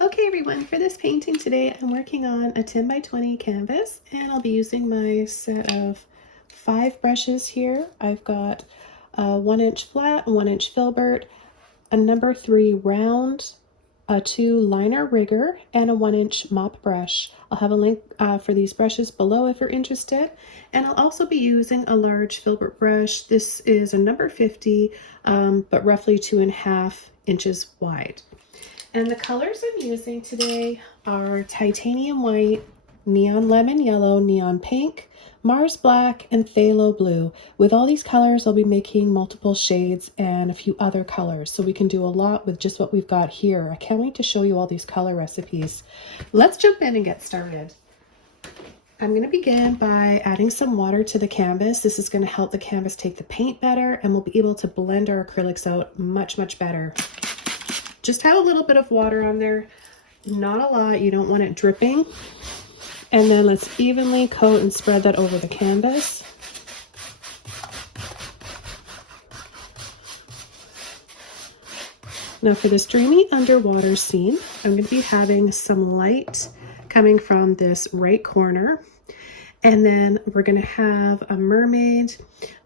Okay everyone, for this painting today I'm working on a 10 by 20 canvas and I'll be using my set of 5 brushes here. I've got a 1-inch flat, 1-inch filbert, a number 3 round, a 2 liner rigger, and a 1-inch mop brush. I'll have a link for these brushes below if you're interested. And I'll also be using a large filbert brush. This is a number 50, but roughly 2.5 inches wide. And the colors I'm using today are titanium white, neon lemon yellow, neon pink, Mars black, and phthalo blue. With all these colors, I'll be making multiple shades and a few other colors, so we can do a lot with just what we've got here. I can't wait to show you all these color recipes. Let's jump in and get started. I'm going to begin by adding some water to the canvas. This is going to help the canvas take the paint better, and we'll be able to blend our acrylics out much better. Just have a little bit of water on there, not a lot. You don't want it dripping. And then let's evenly coat and spread that over the canvas. Now for this dreamy underwater scene, I'm going to be having some light coming from this right corner. And then we're going to have a mermaid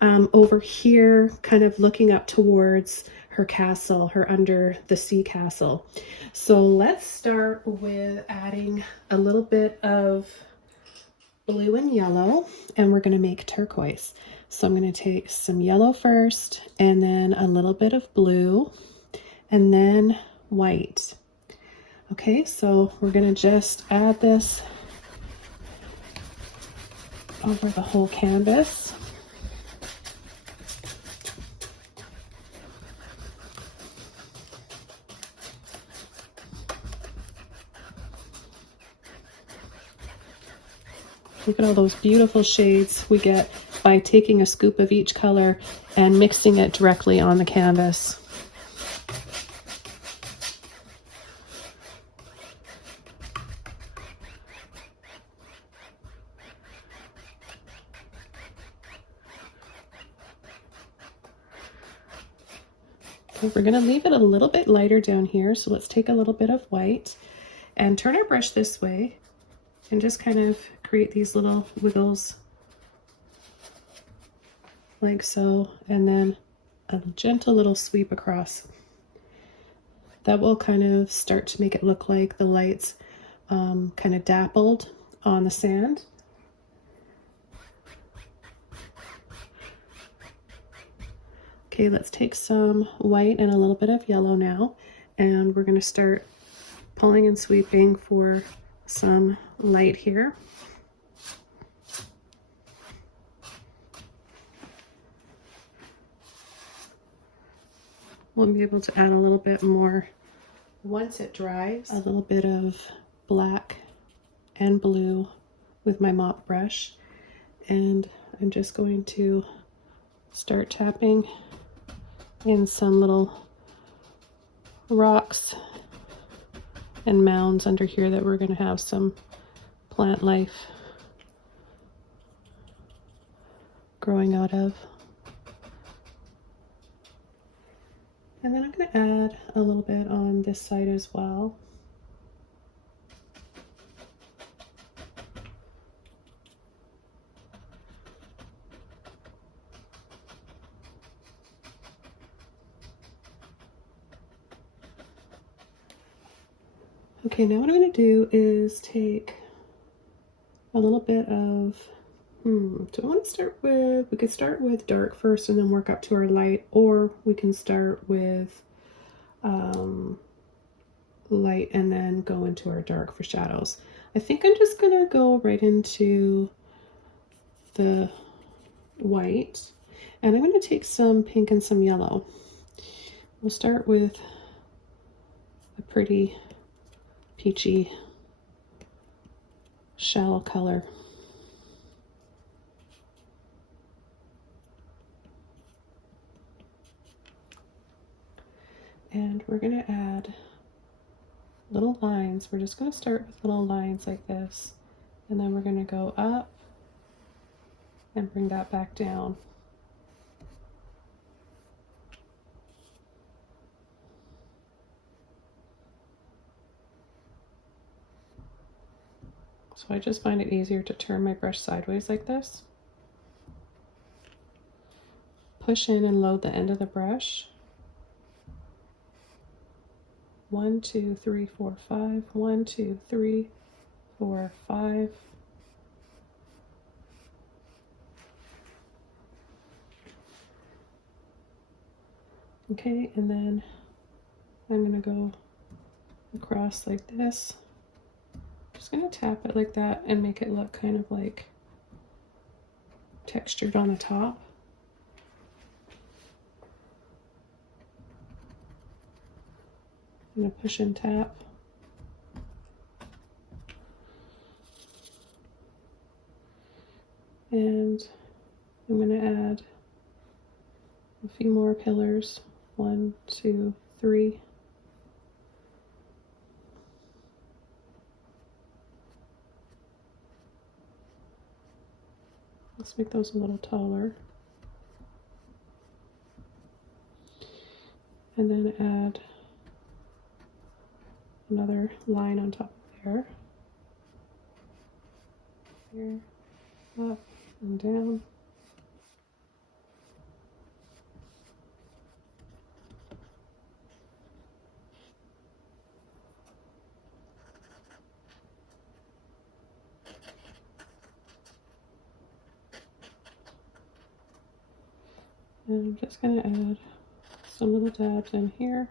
over here kind of looking up towards her castle, her under the sea castle. So let's start with adding a little bit of blue and yellow, and we're going to make turquoise. So I'm going to take some yellow first, and then a little bit of blue, and then white. Okay, so we're going to just add this over the whole canvas. Look at all those beautiful shades we get by taking a scoop of each color and mixing it directly on the canvas. Okay, we're going to leave it a little bit lighter down here, so let's take a little bit of white and turn our brush this way and just kind of create these little wiggles like so, and then a gentle little sweep across. That will kind of start to make it look like the lights kind of dappled on the sand. Okay, let's take some white and a little bit of yellow now, and we're going to start pulling and sweeping for some light here. We'll be able to add a little bit more once it dries. A little bit of black and blue with my mop brush, and I'm just going to start tapping in some little rocks and mounds under here that we're going to have some plant life growing out of. And then I'm going to add a little bit on this side as well. Okay, now what I'm going to do is take a little bit of, do I want to start with, we could start with dark first and then work up to our light, or we can start with light and then go into our dark for shadows. I think I'm just going to go right into the white, and I'm going to take some pink and some yellow. We'll start with a pretty peachy shell color. And we're going to add little lines. We're just going to start with little lines like this, and then we're going to go up and bring that back down. So I just find it easier to turn my brush sideways like this. Push in and load the end of the brush. 1, 2, 3, 4, 5. 1, 2, 3, 4, 5. Okay, and then I'm going to go across like this. Just going to tap it like that and make it look kind of like textured on the top. I'm going to push and tap. And I'm going to add a few more pillars. 1, 2, 3. Let's make those a little taller. And then add another line on top of there. Here, up and down. And I'm just going to add some little dabs in here.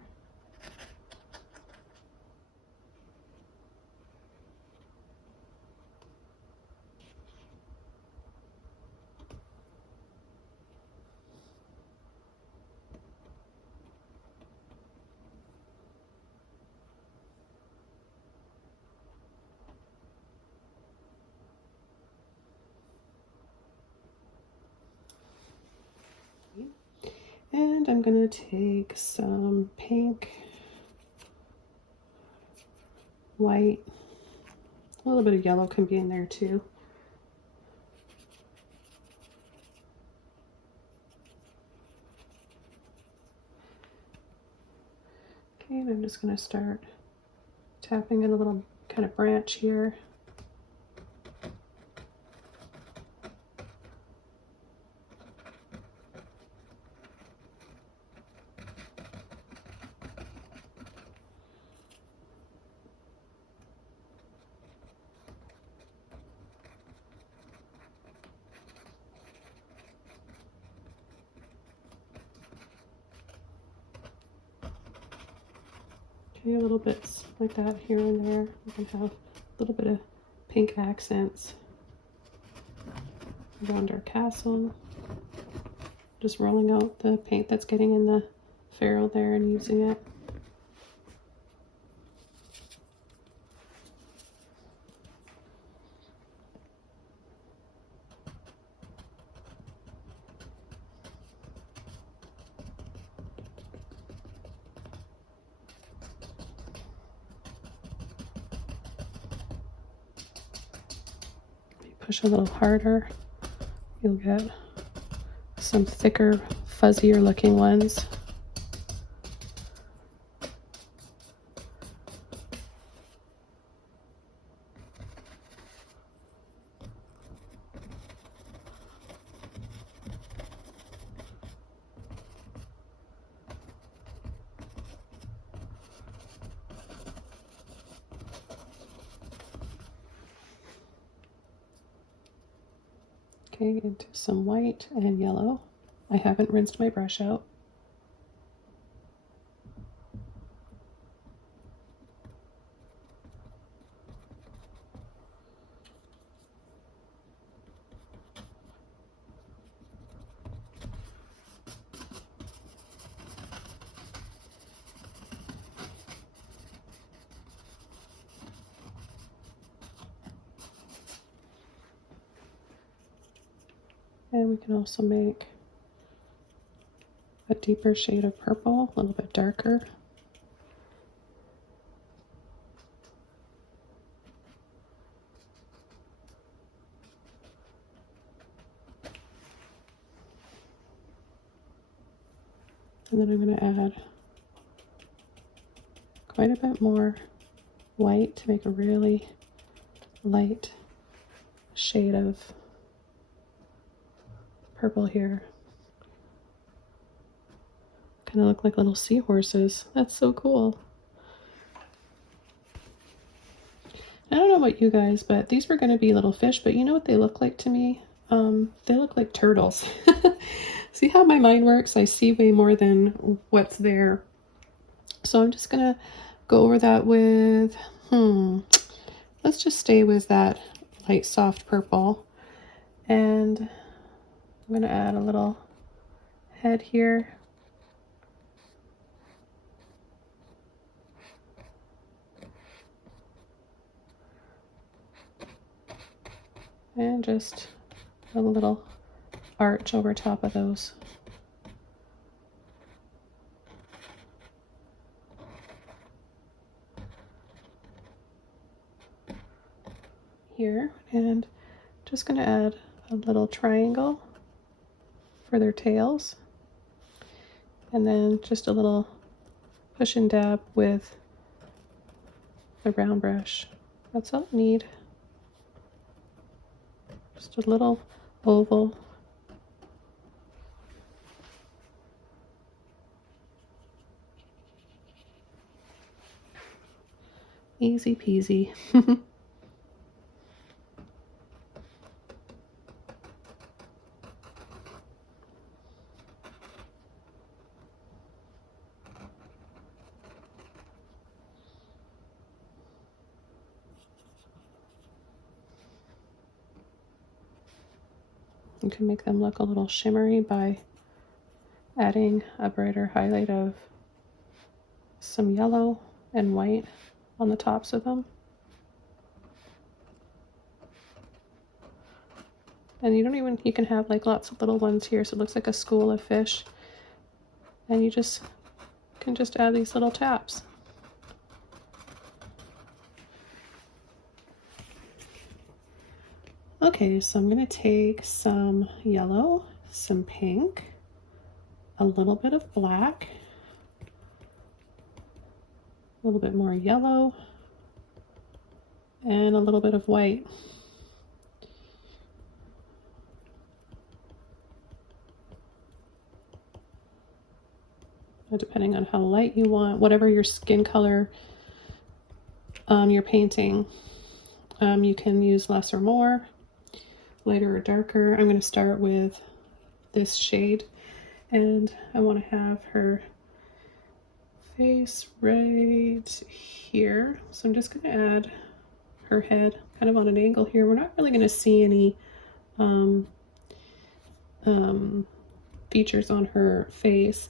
And I'm going to take some pink, white, a little bit of yellow can be in there too. Okay, and I'm just going to start tapping in a little kind of branch here. Okay, a little bits like that here and there. We can have a little bit of pink accents around our castle. Just rolling out the paint that's getting in the ferrule there and using it. Push a little harder, you'll get some thicker, fuzzier looking ones. Okay, into some white and yellow. I haven't rinsed my brush out. And we can also make a deeper shade of purple, a little bit darker. And then I'm going to add quite a bit more white to make a really light shade of purple here. Kind of look like little seahorses. That's so cool. I don't know about you guys, but these were going to be little fish, but you know what they look like to me? They look like turtles. See how my mind works? I see way more than what's there. So I'm just going to go over that with, let's just stay with that light soft purple. And I'm going to add a little head here. And just a little arch over top of those. Here, and just going to add a little triangle for their tails, and then just a little push and dab with the round brush. That's all I need. Just a little oval. Easy peasy. You can make them look a little shimmery by adding a brighter highlight of some yellow and white on the tops of them. And you can have like lots of little ones here, so it looks like a school of fish. And you can just add these little taps. Okay, so I'm going to take some yellow, some pink, a little bit of black, a little bit more yellow, and a little bit of white. Depending on how light you want, whatever your skin color you're painting, you can use less or more, lighter or darker. I'm going to start with this shade, and I want to have her face right here. So I'm just going to add her head kind of on an angle here. We're not really going to see any features on her face.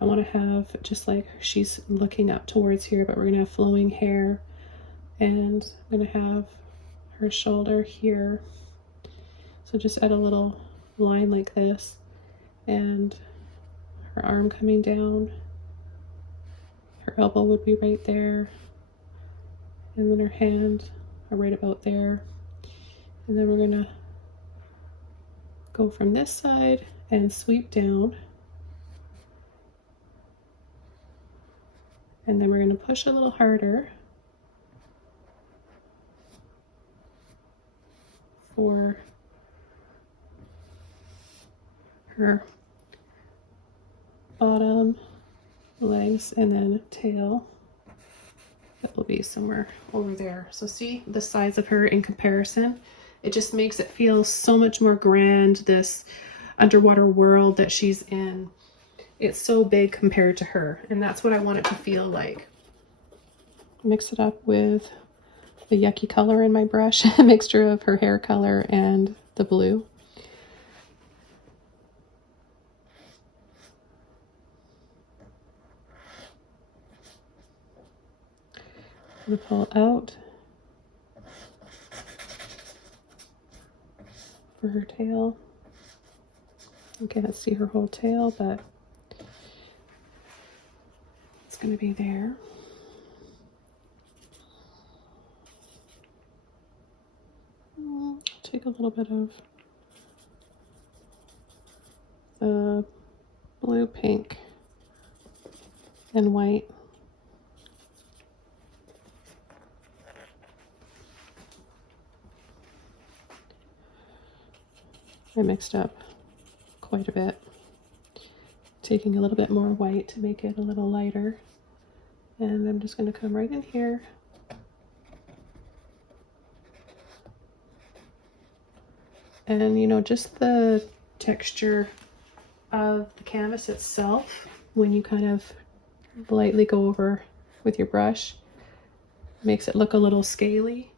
I want to have just like she's looking up towards here, but we're going to have flowing hair, and I'm going to have her shoulder here. So just add a little line like this, and her arm coming down. Her elbow would be right there, and then her hand are right about there. And then we're going to go from this side and sweep down. And then we're going to push a little harder for her bottom, legs, and then tail. That will be somewhere over there. So see the size of her in comparison? It just makes it feel so much more grand, this underwater world that she's in. It's so big compared to her, and that's what I want it to feel like. Mix it up with the yucky color in my brush, a mixture of her hair color and the blue. I'm gonna pull out for her tail. You can't see her whole tail, but it's going to be there. Take a little bit of the blue, pink, and white. I mixed up quite a bit, taking a little bit more white to make it a little lighter. And I'm just going to come right in here. And you know, just the texture of the canvas itself, when you kind of lightly go over with your brush, makes it look a little scaly.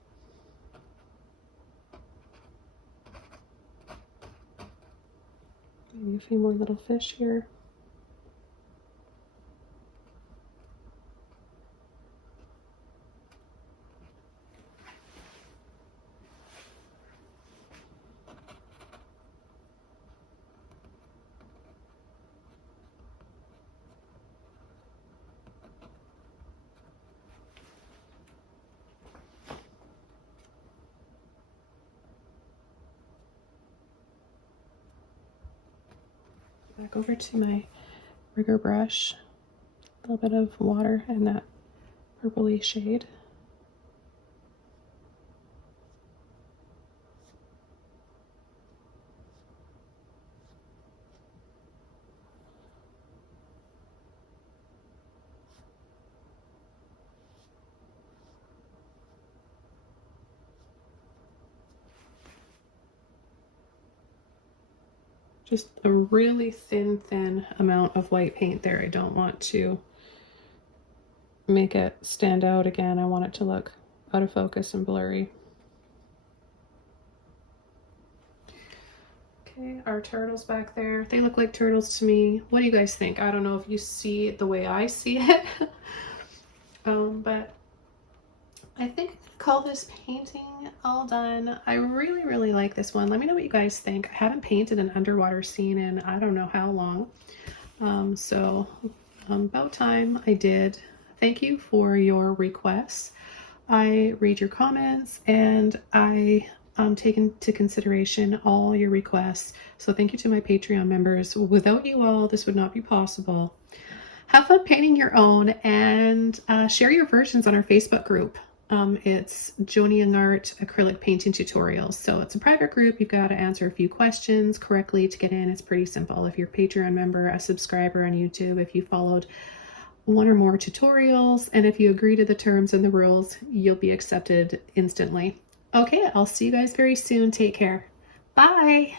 Maybe a few more little fish here. Back over to my rigger brush, a little bit of water and that purpley shade. Just a really thin amount of white paint there. I don't want to make it stand out again. I want it to look out of focus and blurry. Okay, our turtles back there. They look like turtles to me. What do you guys think? I don't know if you see it the way I see it. But I think I'm gonna call this painting all done. I really like this one. Let me know what you guys think. I haven't painted an underwater scene in I don't know how long. So about time I did. Thank you for your requests. I read your comments and I take into consideration all your requests. So thank you to my Patreon members. Without you all, this would not be possible. Have fun painting your own and share your versions on our Facebook group. It's Joni Young Art Acrylic Painting Tutorials. So it's a private group. You've got to answer a few questions correctly to get in. It's pretty simple. If you're a Patreon member, a subscriber on YouTube, if you followed one or more tutorials, and if you agree to the terms and the rules, you'll be accepted instantly. Okay, I'll see you guys very soon. Take care. Bye.